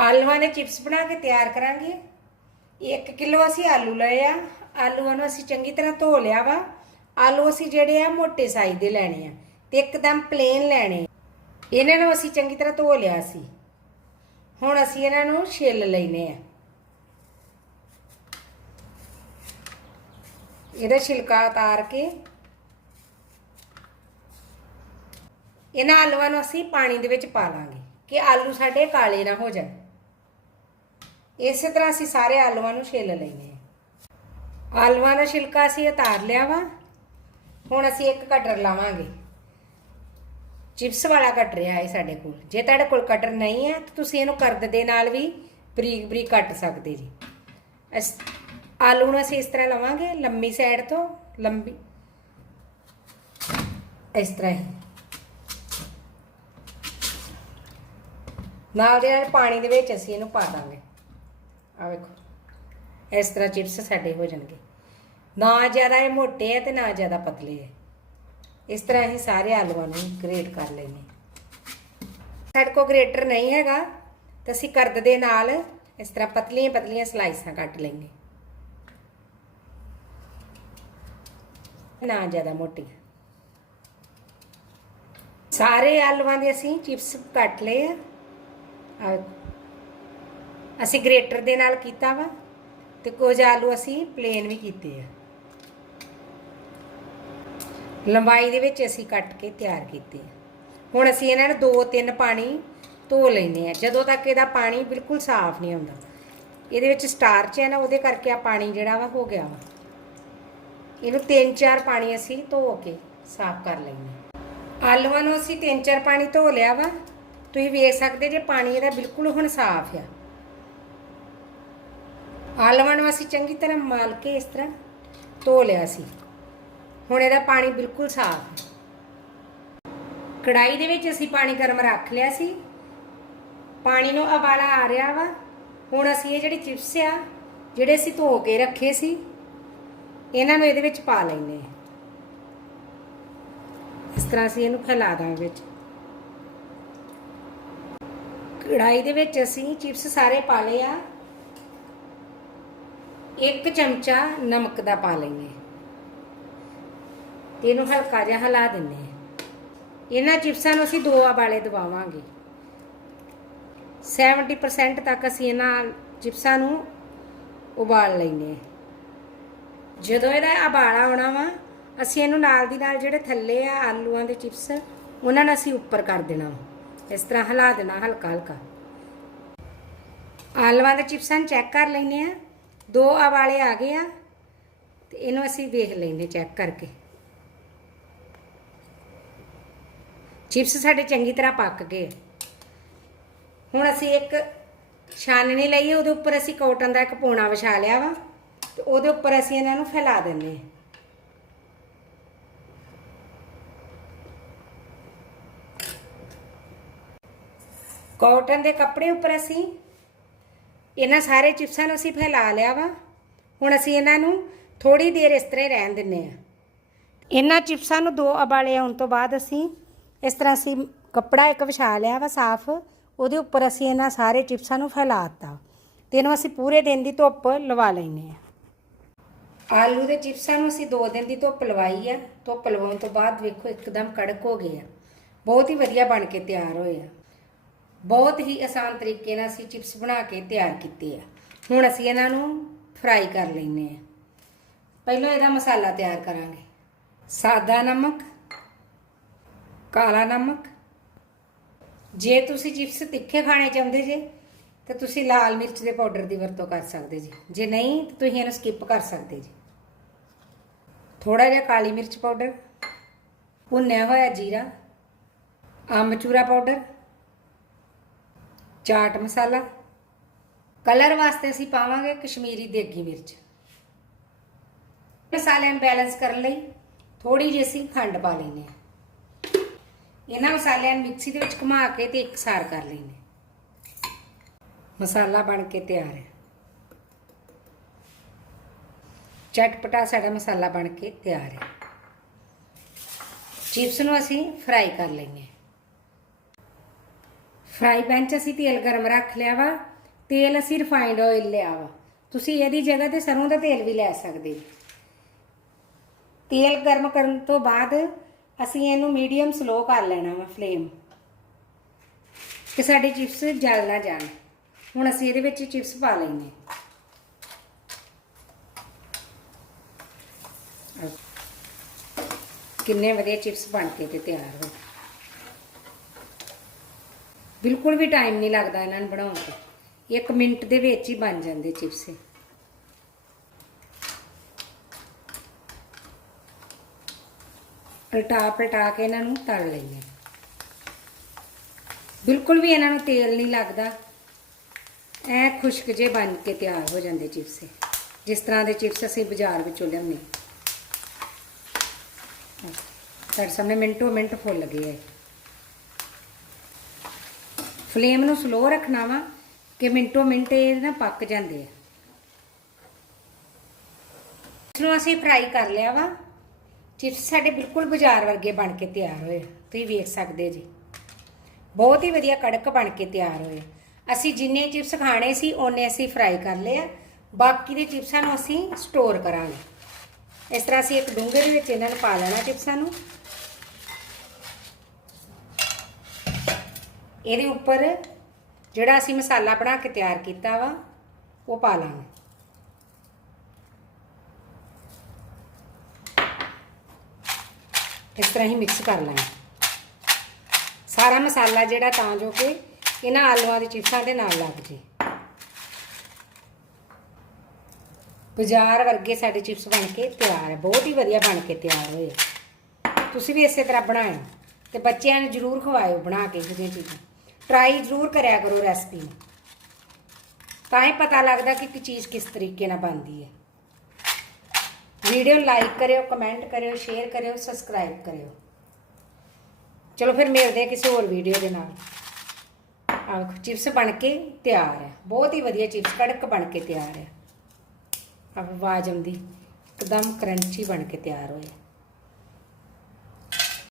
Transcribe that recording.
ਆਲੂਆਂ ਦੇ ਚਿਪਸ ਬਣਾ ਕੇ ਤਿਆਰ ਕਰਾਂਗੇ। 1 ਕਿਲੋ ਅਸੀਂ ਆਲੂ ਲਏ ਆ। ਆਲੂਆਂ ਨੂੰ ਅਸੀਂ ਚੰਗੀ ਤਰ੍ਹਾਂ ਧੋ ਲਿਆ ਵਾ। ਆਲੂ ਅਸੀਂ ਜਿਹੜੇ ਆ ਮੋਟੇ ਸਾਈਜ਼ ਦੇ ਲੈਣੇ ਆ ਤੇ ਇੱਕਦਮ ਪਲੇਨ ਲੈਣੇ ਇਹਨਾਂ ਨੂੰ ਅਸੀਂ ਚੰਗੀ ਤਰ੍ਹਾਂ ਧੋ ਲਿਆ ਸੀ। ਹੁਣ ਅਸੀਂ ਇਹਨਾਂ ਨੂੰ ਛਿੱਲ ਲੈਨੇ ਆ। ਇਹਦਾ ਛਿਲਕਾ ਉਤਾਰ ਕੇ ਇਹਨਾਂ ਆਲੂਆਂ ਨੂੰ ਅਸੀਂ ਪਾਣੀ ਦੇ ਵਿੱਚ ਪਾ ਲਾਂਗੇ ਕਿ ਆਲੂ ਸਾਡੇ ਕਾਲੇ ਨਾ ਹੋ ਜਾਣ। ਇਸੇ ਤਰ੍ਹਾਂ ਅਸੀਂ ਸਾਰੇ ਆਲੂਆਂ ਨੂੰ ਛਿੱਲ ਲੈਨੇ ਆ ਆਲੂਆਂ ਦਾ ਛਿਲਕਾ ਅਸੀਂ ਉਤਾਰ ਲਿਆ ਵਾ। ਹੁਣ ਅਸੀਂ ਇੱਕ ਕਟਰ ਲਾਵਾਂਗੇ। ਚਿਪਸ ਵਾਲਾ ਕਟਰ ਹੈ ਸਾਡੇ ਕੋਲ। ਜੇ ਤੁਹਾਡੇ ਕੋਲ ਕਟਰ ਨਹੀਂ ਹੈ ਤਾਂ ਤੁਸੀਂ ਇਹਨੂੰ ਕਰਦ ਦੇ ਨਾਲ ਵੀ ਬਰੀਕ ਬਰੀਕ ਕੱਟ ਸਕਦੇ ਜੀ। ਇਸ ਆਲੂ ਨੂੰ ਅਸੀਂ ਇਸ ਤਰ੍ਹਾਂ ਲਵਾਂਗੇ ਲੰਮੀ ਸਾਈਡ ਤੋਂ, ਲੰਬੀ। ਇਸ ਤਰ੍ਹਾਂ ਹੀ। ਨਾਲ ਦੇ ਨਾਲ ਪਾਣੀ ਦੇ ਵਿੱਚ ਅਸੀਂ ਇਹਨੂੰ ਪਾ ਦਾਂਗੇ। ਆ ਵੇਖੋ ਇਸ ਤਰ੍ਹਾਂ ਚਿਪਸ ਸਾਡੇ ਹੋ ਜਾਣਗੇ ਨਾ ਜ਼ਿਆਦਾ ਇਹ ਮੋਟੇ ਹੈ ਤੇ ਨਾ ਜ਼ਿਆਦਾ ਪਤਲੇ ਹੈ ਇਸ ਤਰ੍ਹਾਂ ਅਸੀਂ ਸਾਰੇ ਆਲੂਆਂ ਨੂੰ ਗ੍ਰੇਟ ਕਰ ਲੈਨੇ ਸਾਡੇ ਕੋਲ ਗ੍ਰੇਟਰ ਨਹੀਂ ਹੈਗਾ ਤਾਂ ਅਸੀਂ ਕਰਦ ਦੇ ਨਾਲ ਇਸ ਤਰ੍ਹਾਂ ਪਤਲੀਆਂ ਪਤਲੀਆਂ ਸਲਾਈਸਾਂ ਕੱਟ ਲੈਂਗੇ ਨਾ ਜ਼ਿਆਦਾ ਮੋਟੀ ਸਾਰੇ ਆਲੂਆਂ ਦੇ ਅਸੀਂ ਚਿਪਸ ਕੱਟ ਲਏ ਆ ਆ ਅਸੀਂ ਗ੍ਰੇਟਰ ਦੇ ਨਾਲ ਕੀਤਾ ਵਾ ਤੇ ਕੁਝ ਆਲੂ ਅਸੀਂ ਪਲੇਨ ਵੀ ਕੀਤੇ ਆ। ਲੰਬਾਈ ਦੇ ਵਿੱਚ ਅਸੀਂ ਕੱਟ ਕੇ ਤਿਆਰ ਕੀਤੇ ਆ। ਹੁਣ ਅਸੀਂ ਇਹਨਾਂ ਨੂੰ ਦੋ ਤਿੰਨ ਪਾਣੀ ਧੋ ਲੈਨੇ ਆ। ਜਦੋਂ ਤੱਕ ਇਹਦਾ ਪਾਣੀ ਬਿਲਕੁਲ ਸਾਫ਼ ਨਹੀਂ ਹੁੰਦਾ ਇਹਦੇ ਵਿੱਚ ਸਟਾਰਚ ਹੈ ਨਾ, ਉਹਦੇ ਕਰਕੇ ਆ ਪਾਣੀ ਜਿਹੜਾ ਵਾ ਹੋ ਗਿਆ ਵਾ। ਇਹਨੂੰ ਤਿੰਨ ਚਾਰ ਪਾਣੀ ਅਸੀਂ ਧੋ ਕੇ ਸਾਫ਼ ਕਰ ਲੈਨੇ ਆਲੂਆਂ ਨੂੰ ਅਸੀਂ ਤਿੰਨ ਚਾਰ ਪਾਣੀ ਧੋ ਲਿਆ ਵਾ। ਤੁਸੀਂ ਵੇਖ ਸਕਦੇ ਜੇ ਪਾਣੀ ਇਹਦਾ ਬਿਲਕੁਲ ਹੁਣ ਸਾਫ਼ ਆ। ਆਲੂਆਂ ਨੂੰ ਅਸੀਂ ਚੰਗੀ ਤਰ੍ਹਾਂ ਮਲ ਕੇ ਇਸ ਤਰ੍ਹਾਂ ਧੋ ਲਿਆ ਸੀ। ਹੁਣ ਇਹਦਾ ਪਾਣੀ ਬਿਲਕੁਲ ਸਾਫ਼ ਹੈ। ਕੜਾਈ ਦੇ ਵਿੱਚ ਅਸੀਂ ਪਾਣੀ ਗਰਮ ਰੱਖ ਲਿਆ ਸੀ। ਪਾਣੀ ਨੂੰ ਉਬਾਲਾ ਆ ਰਿਹਾ ਵਾ। ਹੁਣ ਅਸੀਂ ਇਹ ਜਿਹੜੇ ਚਿਪਸ ਆ, ਜਿਹੜੇ ਅਸੀਂ ਧੋ ਕੇ ਰੱਖੇ ਸੀ, ਇਹਨਾਂ ਨੂੰ ਇਹਦੇ ਵਿੱਚ ਪਾ ਲੈਨੇ ਇਸ ਤਰ੍ਹਾਂ ਅਸੀਂ ਇਹਨੂੰ ਫੈਲਾ ਦਾਂਗੇ ਵਿੱਚ। ਕੜਾਈ ਦੇ ਵਿੱਚ ਅਸੀਂ ਚਿਪਸ ਸਾਰੇ ਪਾ ਲਏ ਆ। ਇੱਕ ਚਮਚਾ ਨਮਕ ਦਾ ਪਾ ਲੈਨੇ ਤੇ ਇਹਨੂੰ ਹਲਕਾ ਜਿਹਾ ਹਿਲਾ ਦਿੰਨੇ ਆ ਇਹਨਾਂ ਚਿਪਸਾਂ ਨੂੰ ਅਸੀਂ ਦੋ ਉਬਾਲੇ ਦਵਾਵਾਂਗੇ। 70% ਤੱਕ ਅਸੀਂ ਇਹਨਾਂ ਚਿਪਸਾਂ ਨੂੰ ਉਬਾਲ ਲੈਨੇ ਜਦੋਂ ਇਹਦਾ ਉਬਾਲਾ ਆਉਣਾ ਵਾ, ਅਸੀਂ ਇਹਨੂੰ ਨਾਲ ਦੀ ਨਾਲ ਜਿਹੜੇ ਥੱਲੇ ਆ ਆਲੂਆਂ ਦੇ ਚਿਪਸ, ਉਹਨਾਂ ਨੂੰ ਅਸੀਂ ਉੱਪਰ ਕਰ ਦੇਣਾ ਵਾ। ਇਸ ਤਰ੍ਹਾਂ ਹਿਲਾ ਦੇਣਾ ਹਲਕਾ ਹਲਕਾ ਆਲੂਆਂ ਦੇ ਚਿਪਸਾਂ ਨੂੰ ਚੈੱਕ ਕਰ ਲੈਨੇ ਆ ਦੋ ਉਬਾਲੇ ਆ ਗਏ ਆ, ਤੇ ਇਹਨੂੰ ਅਸੀਂ ਵੇਖ ਲੈਂਦੇ ਚੈੱਕ ਕਰਕੇ। ਚਿਪਸ ਸਾਡੇ ਚੰਗੀ ਤਰ੍ਹਾਂ ਪੱਕ ਗਏ ਹੁਣ ਅਸੀਂ ਇੱਕ ਛਾਨਣੀ ਲਈ ਉਹਦੇ ਉੱਪਰ ਅਸੀਂ ਕੋਟਨ ਦਾ ਇੱਕ ਪੋਣਾ ਵਿਛਾ ਲਿਆ ਵਾ, ਤੇ ਉਹਦੇ ਉੱਪਰ ਅਸੀਂ ਇਹਨਾਂ ਨੂੰ ਫੈਲਾ ਦਿੰਨੇ ਆ ਕਾਟਨ ਦੇ ਕੱਪੜੇ ਉੱਪਰ ਅਸੀਂ ਇਹਨਾਂ ਸਾਰੇ ਚਿਪਸਾਂ ਨੂੰ ਅਸੀਂ ਫੈਲਾ ਲਿਆ ਵਾ। ਹੁਣ ਅਸੀਂ ਇਹਨਾਂ ਨੂੰ ਥੋੜੀ ਦੇਰ ਇਸ ਤਰ੍ਹਾਂ ਹੀ ਰਹਿਣ ਦਿੰਨੇ ਆ ਇਹਨਾਂ ਚਿਪਸਾਂ ਨੂੰ ਦੋ ਉਬਾਲੇ ਆਉਣ ਤੋਂ ਬਾਅਦ ਅਸੀਂ ਇਸ ਤਰ੍ਹਾਂ ਅਸੀਂ ਕੱਪੜਾ ਇੱਕ ਵਿਛਾ ਲਿਆ ਵਾ ਸਾਫ਼। ਉਹਦੇ ਉੱਪਰ ਅਸੀਂ ਇਹਨਾਂ ਸਾਰੇ ਚਿਪਸਾਂ ਨੂੰ ਫੈਲਾਤਾ ਤੇ ਇਹਨੂੰ ਅਸੀਂ ਪੂਰੇ ਦਿਨ ਦੀ ਧੁੱਪ ਲਵਾ ਲੈਨੇ ਆ ਆਲੂ ਦੇ ਚਿਪਸਾਂ ਨੂੰ ਅਸੀਂ 2 ਦਿਨ ਦੀ ਧੁੱਪ ਲਵਾਈ ਆ। ਧੁੱਪ ਲਵਾਉਣ ਤੋਂ ਬਾਅਦ ਵੇਖੋ ਇੱਕਦਮ ਕੜਕ ਹੋ ਗਏ ਆ। ਬਹੁਤ ਹੀ ਵਧੀਆ ਬਣ ਕੇ ਤਿਆਰ ਹੋਏ ਆ। ਬਹੁਤ ਹੀ ਆਸਾਨ ਤਰੀਕੇ ਨਾਲ ਅਸੀਂ ਚਿਪਸ ਬਣਾ ਕੇ ਤਿਆਰ ਕੀਤੇ ਆ। ਹੁਣ ਅਸੀਂ ਇਹਨਾਂ ਨੂੰ ਫਰਾਈ ਕਰ ਲੈਨੇ ਆ। ਪਹਿਲਾਂ ਇਹਦਾ ਮਸਾਲਾ ਤਿਆਰ ਕਰਾਂਗੇ। ਸਾਦਾ ਨਮਕ, ਕਾਲਾ ਨਮਕ। ਜੇ ਤੁਸੀਂ ਚਿਪਸ ਤਿੱਖੇ ਖਾਣੇ ਚਾਹੁੰਦੇ ਜੇ, ਤਾਂ ਤੁਸੀਂ ਲਾਲ ਮਿਰਚ ਦੇ ਪਾਊਡਰ ਦੀ ਵਰਤੋਂ ਕਰ ਸਕਦੇ ਜੀ। ਜੇ ਨਹੀਂ, ਤਾਂ ਤੁਸੀਂ ਇਹਨੂੰ ਸਕਿਪ ਕਰ ਸਕਦੇ ਜੀ। ਥੋੜਾ ਜਿਹਾ ਕਾਲੀ ਮਿਰਚ ਪਾਊਡਰ, ਭੁੰਨਿਆ ਹੋਇਆ ਜੀਰਾ, ਆਮਚੂਰਾ ਪਾਊਡਰ ਚਾਟ ਮਸਾਲਾ। ਕਲਰ ਵਾਸਤੇ ਅਸੀਂ ਪਾਵਾਂਗੇ ਕਸ਼ਮੀਰੀ ਦੇਗੀ ਮਿਰਚ। ਮਸਾਲਿਆਂ ਨੂੰ ਬੈਲੈਂਸ ਕਰਨ ਲਈ ਥੋੜੀ ਜਿਹੀ ਅਸੀਂ ਖੰਡ ਪਾ ਲੈਨੇ ਆ ਇਹਨਾਂ ਮਸਾਲਿਆਂ ਨੂੰ ਮਿਕਸੀ ਦੇ ਵਿੱਚ ਘੁਮਾ ਕੇ ਤੇ ਇਕਸਾਰ ਕਰ ਲੈਨੇ ਮਸਾਲਾ ਬਣ ਕੇ ਤਿਆਰ ਹੈ। ਚਟਪਟਾ ਸਾਡਾ ਮਸਾਲਾ ਬਣ ਕੇ ਤਿਆਰ ਹੈ। ਚਿਪਸ ਨੂੰ ਅਸੀਂ ਫਰਾਈ ਕਰ ਲੈਨੇ ਫਰਾਈ ਪੈਨ 'ਚ ਅਸੀਂ ਤੇਲ ਗਰਮ ਰੱਖ ਲਿਆ ਵਾ। ਤੇਲ ਅਸੀਂ ਰਿਫਾਈਨਡ ਆਇਲ ਲਿਆ ਵਾ। ਤੁਸੀਂ ਇਹਦੀ ਜਗ੍ਹਾ ਤੇ ਸਰੋਂ ਦਾ ਤੇਲ ਵੀ ਲੈ ਸਕਦੇ। ਤੇਲ ਗਰਮ ਕਰਨ ਤੋਂ ਬਾਅਦ ਅਸੀਂ ਇਹਨੂੰ ਮੀਡੀਅਮ ਸਲੋ ਕਰ ਲੈਣਾ ਵਾ ਫਲੇਮ ਕਿ ਸਾਡੇ ਚਿਪਸ ਜਲ ਨਾ ਜਾਣ। ਹੁਣ ਅਸੀਂ ਇਹਦੇ ਵਿੱਚ ਚਿਪਸ ਪਾ ਲੈਨੇ ਕਿੰਨੇ ਵਧੀਆ ਚਿਪਸ ਬਣ ਕੇ ਤੇ ਤਿਆਰ ਹੋ ਬਿਲਕੁਲ ਵੀ ਟਾਈਮ ਨਹੀਂ ਲੱਗਦਾ ਇਹਨਾਂ ਨੂੰ ਬਣਾਉਣ ਤੇ। 1 ਮਿੰਟ ਦੇ ਵਿੱਚ ਹੀ ਬਣ ਜਾਂਦੇ ਚਿਪਸ ਪਲਟਾ ਪਲਟਾ ਕੇ ਇਹਨਾਂ ਨੂੰ ਤਲ ਲਈਏ ਬਿਲਕੁਲ ਵੀ ਇਹਨਾਂ ਨੂੰ ਤੇਲ ਨਹੀਂ ਲੱਗਦਾ। ਐ ਖੁਸ਼ਕ ਜੇ ਬਣ ਕੇ ਤਿਆਰ ਹੋ ਜਾਂਦੇ ਚਿਪਸ ਜਿਸ ਤਰ੍ਹਾਂ ਦੇ ਚਿਪਸ ਅਸੀਂ ਬਾਜ਼ਾਰ ਵਿੱਚੋਂ ਲਿਆਉਂਦੇ ਸਾਡੇ ਸਾਹਮਣੇ ਮਿੰਟੋ ਮਿੰਟ ਫੁੱਲ ਗਏ ਆ ਫਲੇਮ ਨੂੰ ਸਲੋ ਰੱਖਣਾ ਵਾ ਕਿ ਮਿੰਟੋ ਮਿੰਟ ਇਹ ਨਾ ਪੱਕ ਜਾਂਦੇ ਆ। ਇਸ ਨੂੰ ਅਸੀਂ ਫਰਾਈ ਕਰ ਲਿਆ ਵਾ। ਚਿਪਸ ਸਾਡੇ ਬਿਲਕੁਲ ਬਾਜ਼ਾਰ ਵਰਗੇ ਬਣ ਕੇ ਤਿਆਰ ਹੋਏ ਤੁਸੀਂ ਵੇਖ ਸਕਦੇ ਜੀ। ਬਹੁਤ ਹੀ ਵਧੀਆ ਕੜਕ ਬਣ ਕੇ ਤਿਆਰ ਹੋਏ ਅਸੀਂ ਜਿੰਨੇ ਚਿਪਸ ਖਾਣੇ ਸੀ ਉਹਨੇ ਅਸੀਂ ਫਰਾਈ ਕਰ ਲਏ ਆ। ਬਾਕੀ ਦੇ ਚਿਪਸਾਂ ਨੂੰ ਅਸੀਂ ਸਟੋਰ ਕਰਾਂਗੇ। ਇਸ ਤਰ੍ਹਾਂ ਅਸੀਂ ਇੱਕ ਡੂੰਘੇ ਦੇ ਵਿੱਚ ਇਹਨਾਂ ਨੂੰ ਪਾ ਲੈਣਾ ਚਿਪਸਾਂ ਨੂੰ। ਇਹਦੇ ਉੱਪਰ ਜਿਹੜਾ ਅਸੀਂ ਮਸਾਲਾ ਬਣਾ ਕੇ ਤਿਆਰ ਕੀਤਾ ਵਾ, ਉਹ ਪਾ ਲਾਂਗੇ। ਇਸ ਤਰ੍ਹਾਂ ਹੀ ਮਿਕਸ ਕਰ ਲਾਂਗੇ। ਸਾਰਾ ਮਸਾਲਾ ਜਿਹੜਾ ਤਾਂ ਜੋ ਕਿ ਇਹਨਾਂ ਆਲੂਆਂ ਦੇ ਚਿਪਸਾਂ ਦੇ ਨਾਲ ਲੱਗ ਜੇ। ਬਾਜ਼ਾਰ ਵਰਗੇ ਸਾਡੇ ਚਿਪਸ ਬਣ ਕੇ ਤਿਆਰ ਹੈ ਬਹੁਤ ਹੀ ਵਧੀਆ ਬਣ ਕੇ ਤਿਆਰ ਹੋਏ ਤੁਸੀਂ ਵੀ ਇਸੇ ਤਰ੍ਹਾਂ ਬਣਾਇਓ ਤੇ ਬੱਚਿਆਂ ਨੂੰ ਜ਼ਰੂਰ ਖਵਾਇਓ ਬਣਾ ਕੇ ਜਿਹੜੀਆਂ ਚੀਜ਼ਾਂ। ਟਰਾਈ ਜ਼ਰੂਰ ਕਰਿਆ ਕਰੋ ਰੈਸਪੀ ਤਾਂ ਹੀ ਪਤਾ ਲੱਗਦਾ ਕਿ ਕੀ ਚੀਜ਼ ਕਿਸ ਤਰੀਕੇ ਨਾਲ ਬਣਦੀ ਹੈ। ਵੀਡੀਓ ਲਾਈਕ ਕਰਿਓ ਕਮੈਂਟ ਕਰਿਓ ਸ਼ੇਅਰ ਕਰਿਓ ਸਬਸਕ੍ਰਾਈਬ ਕਰਿਓ। ਚਲੋ ਫਿਰ ਮਿਲਦੇ ਹਾਂ ਕਿਸੇ ਹੋਰ ਵੀਡੀਓ ਦੇ ਨਾਲ। ਆਹ ਚਿਪਸ ਬਣ ਕੇ ਤਿਆਰ ਹੈ। ਬਹੁਤ ਹੀ ਵਧੀਆ ਚਿਪਸ ਕੜਕ ਬਣ ਕੇ ਤਿਆਰ ਹੈ। ਆਵਾਜ਼ ਆਉਂਦੀ, ਇੱਕਦਮ ਕਰੰਚੀ ਬਣ ਕੇ ਤਿਆਰ ਹੋਏ।